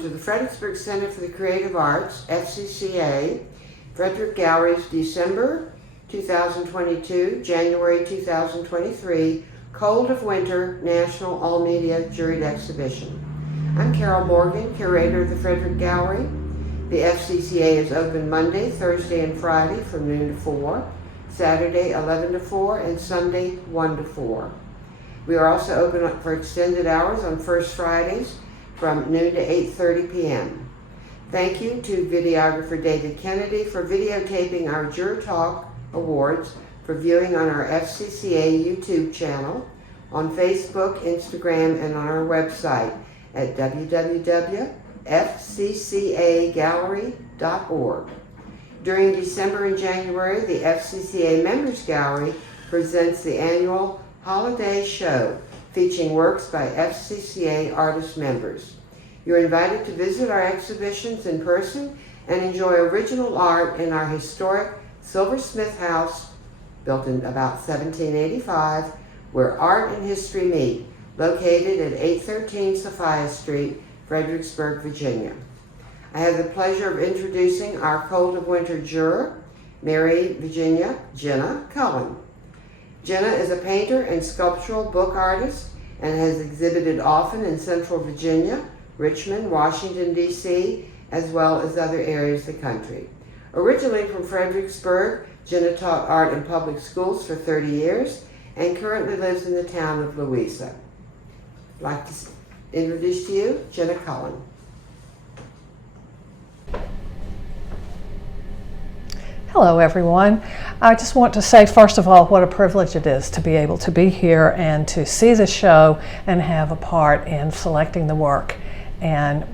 welcome to the Fredericksburg Center for the Creative Arts, FCCA, Frederick Gallery's December 2022, January 2023, Cold of Winter National All-Media Juried Exhibition. I'm Carol Morgan, curator of the Frederick Gallery. The FCCA is open Monday, Thursday, and Friday from noon to 4, Saturday 11 to 4, and Sunday 1 to 4. We are also open for extended hours on first Fridays from noon to 8:30 p.m. Thank you to videographer David Kennedy for videotaping our Juror Talk Awards for viewing on our FCCA YouTube channel, on Facebook, Instagram, and on our website at www.fccagallery.org. During December and January, the FCCA Members Gallery presents the annual Holiday Show featuring works by FCCA artist members. You're invited to visit our exhibitions in person and enjoy original art in our historic silversmith house, built in about 1785, where art and history meet, located at 813 Sophia Street, Fredericksburg, Virginia. I have the pleasure of introducing our Cold of Winter juror, Mary Virginia Jenna Cullen. Jenna is a painter and sculptural book artist and has exhibited often in Central Virginia, Richmond, Washington, D.C., as well as other areas of the country. Originally from Fredericksburg, Jenna taught art in public schools for 30 years and currently lives in the town of Louisa. I'd like to introduce to you Jenna Cullen. Hello everyone. I just want to say first of all what a privilege it is to be able to be here and to see the show and have a part in selecting the work and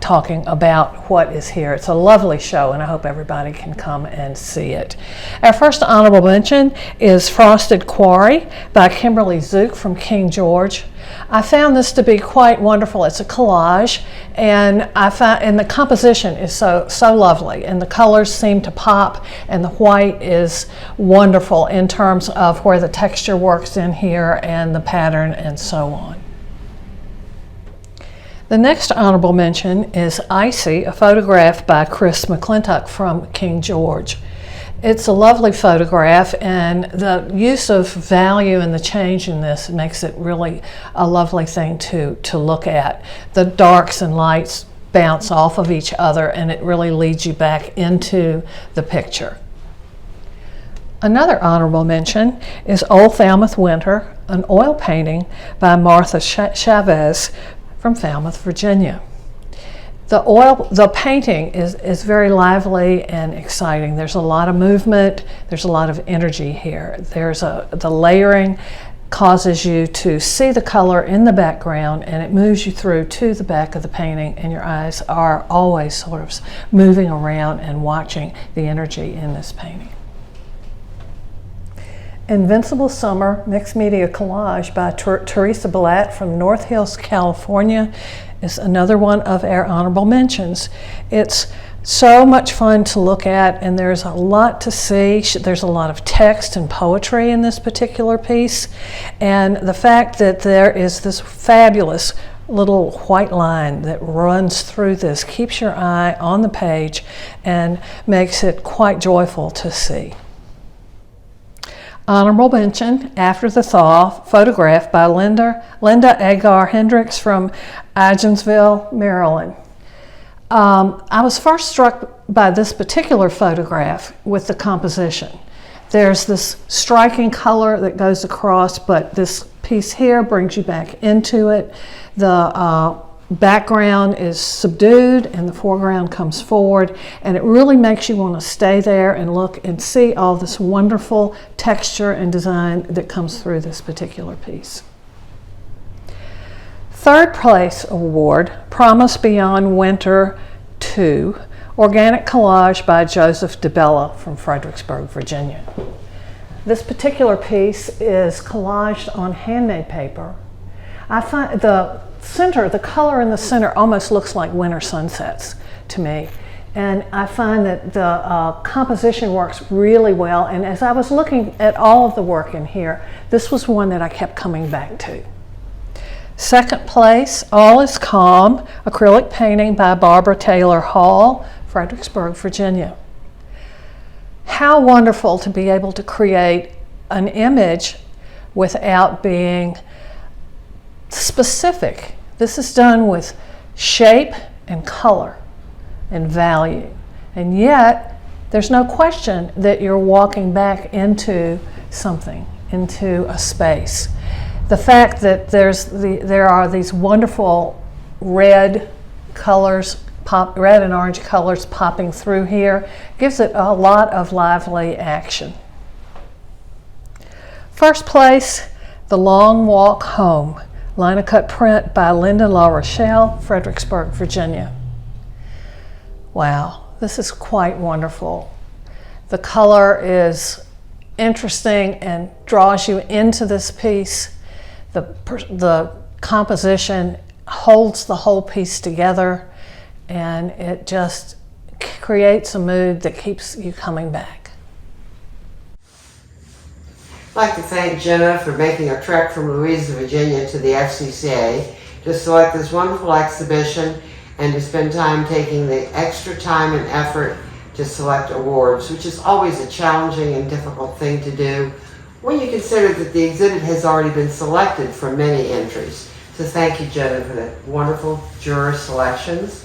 talking about what is here. It's a lovely show and I hope everybody can come and see it. Our first honorable mention is Frosted Quarry by Kimberly Zook from King George. I found this to be quite wonderful. It's a collage and the composition is so lovely and the colors seem to pop and the white is wonderful in terms of where the texture works in here and the pattern and so on. The next honorable mention is Icy, a photograph by Chris McClintock from King George. It's a lovely photograph and the use of value and the change in this makes it really a lovely thing to look at. The darks and lights bounce off of each other and it really leads you back into the picture. Another honorable mention is Old Falmouth Winter, an oil painting by Martha Chavez from Falmouth, Virginia. The painting is very lively and exciting. There's a lot of movement, there's a lot of energy here. The layering causes you to see the color in the background and it moves you through to the back of the painting and your eyes are always sort of moving around and watching the energy in this painting. Invincible Summer Mixed Media Collage by Teresa Blatt from North Hills, California is another one of our honorable mentions. It's so much fun to look at and there's a lot to see. There's a lot of text and poetry in this particular piece and the fact that there is this fabulous little white line that runs through this keeps your eye on the page and makes it quite joyful to see. Honorable mention, After the Thaw, photograph by Linda Agar Hendricks from Agensville, Maryland. I was first struck by this particular photograph with the composition. There's this striking color that goes across, but this piece here brings you back into it. The background is subdued and the foreground comes forward and it really makes you want to stay there and look and see all this wonderful texture and design that comes through this particular piece. Third place award, Promise Beyond Winter 2, Organic Collage by Joseph DeBella from Fredericksburg, Virginia. This particular piece is collaged on handmade paper. I find the color in the center almost looks like winter sunsets to me. And I find that the composition works really well. And as I was looking at all of the work in here, this was one that I kept coming back to. Second place, All Is Calm, acrylic painting by Barbara Taylor Hall, Fredericksburg, Virginia. How wonderful to be able to create an image without being specific. This is done with shape and color and value. And yet, there's no question that you're walking back into something, into a space. The fact that there are these wonderful red colors, red and orange colors popping through here gives it a lot of lively action. First place, The Long Walk Home, line-cut print by Linda La Rochelle, Fredericksburg, Virginia. Wow, this is quite wonderful. The color is interesting and draws you into this piece. The composition holds the whole piece together, and it just creates a mood that keeps you coming back. I'd like to thank Jenna for making a trek from Louisa, Virginia to the FCCA to select this wonderful exhibition and to spend time taking the extra time and effort to select awards, which is always a challenging and difficult thing to do when you consider that the exhibit has already been selected from many entries. So thank you, Jenna, for the wonderful juror selections.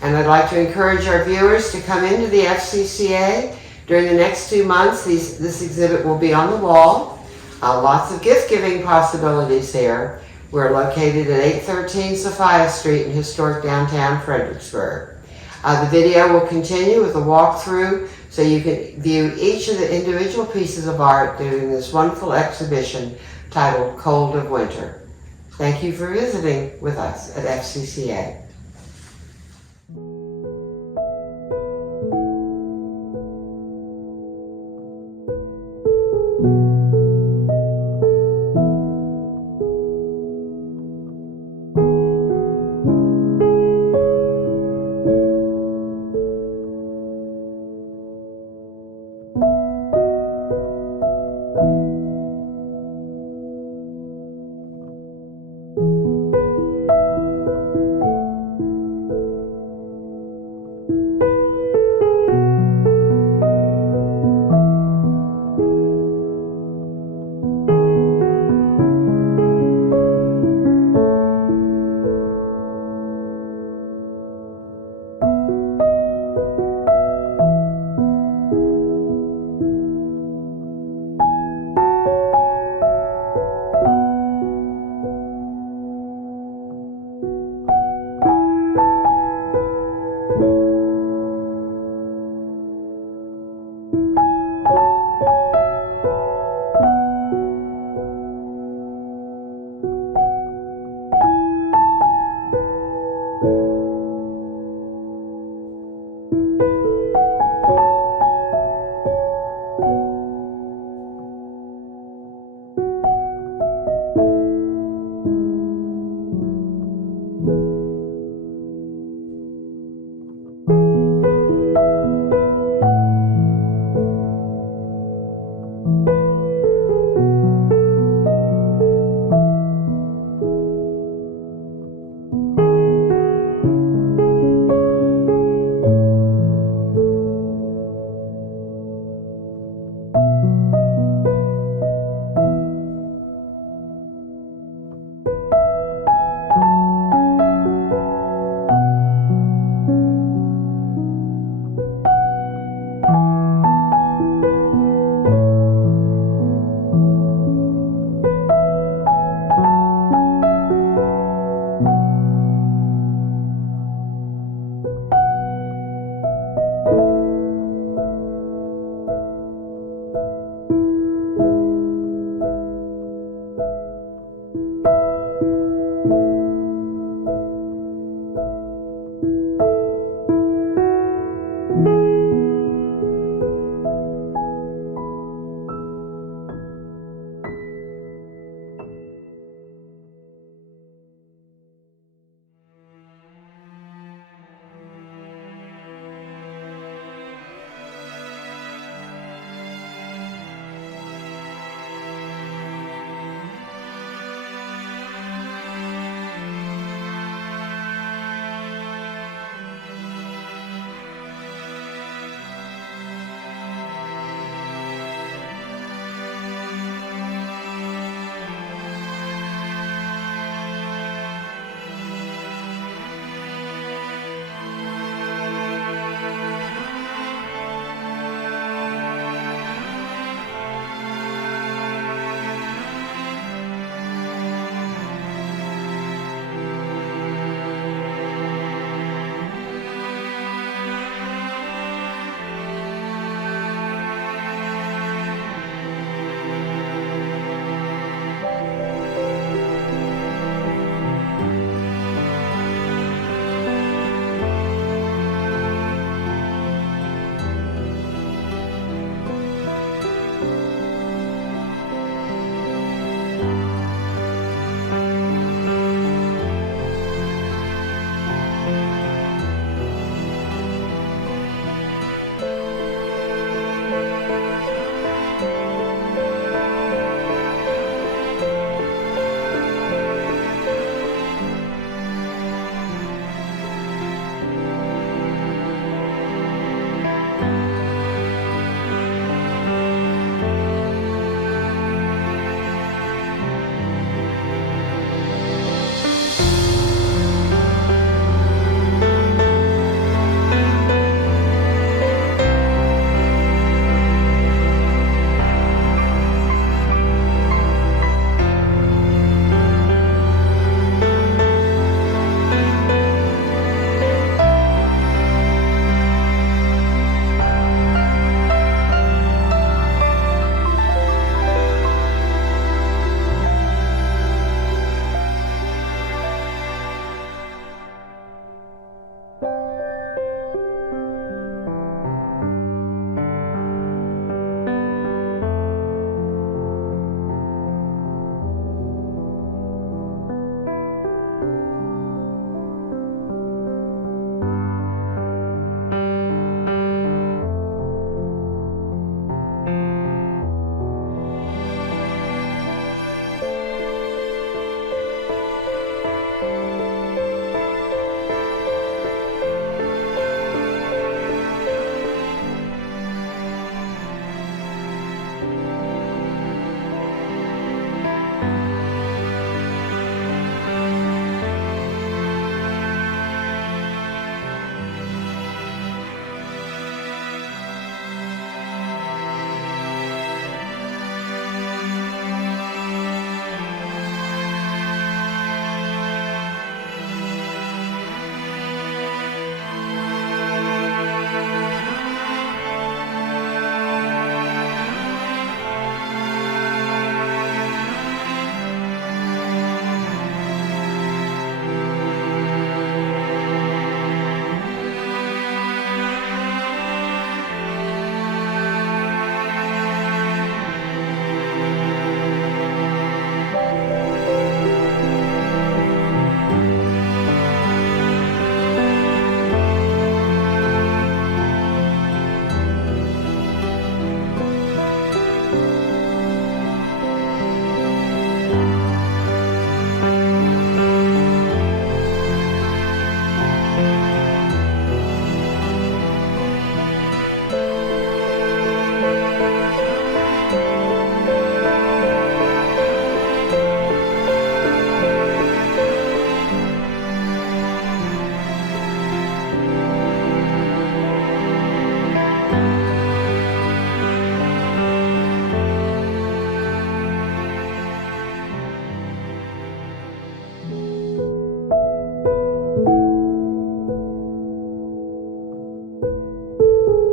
And I'd like to encourage our viewers to come into the FCCA. During the next 2 months, this exhibit will be on the wall. Lots of gift-giving possibilities here. We're located at 813 Sophia Street in historic downtown Fredericksburg. The video will continue with a walkthrough so you can view each of the individual pieces of art during this wonderful exhibition titled Cold of Winter. Thank you for visiting with us at FCCA.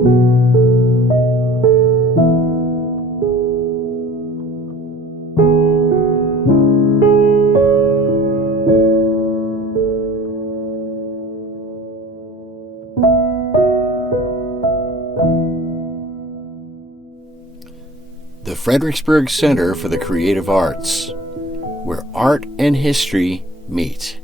The Fredericksburg Center for the Creative Arts, where art and history meet.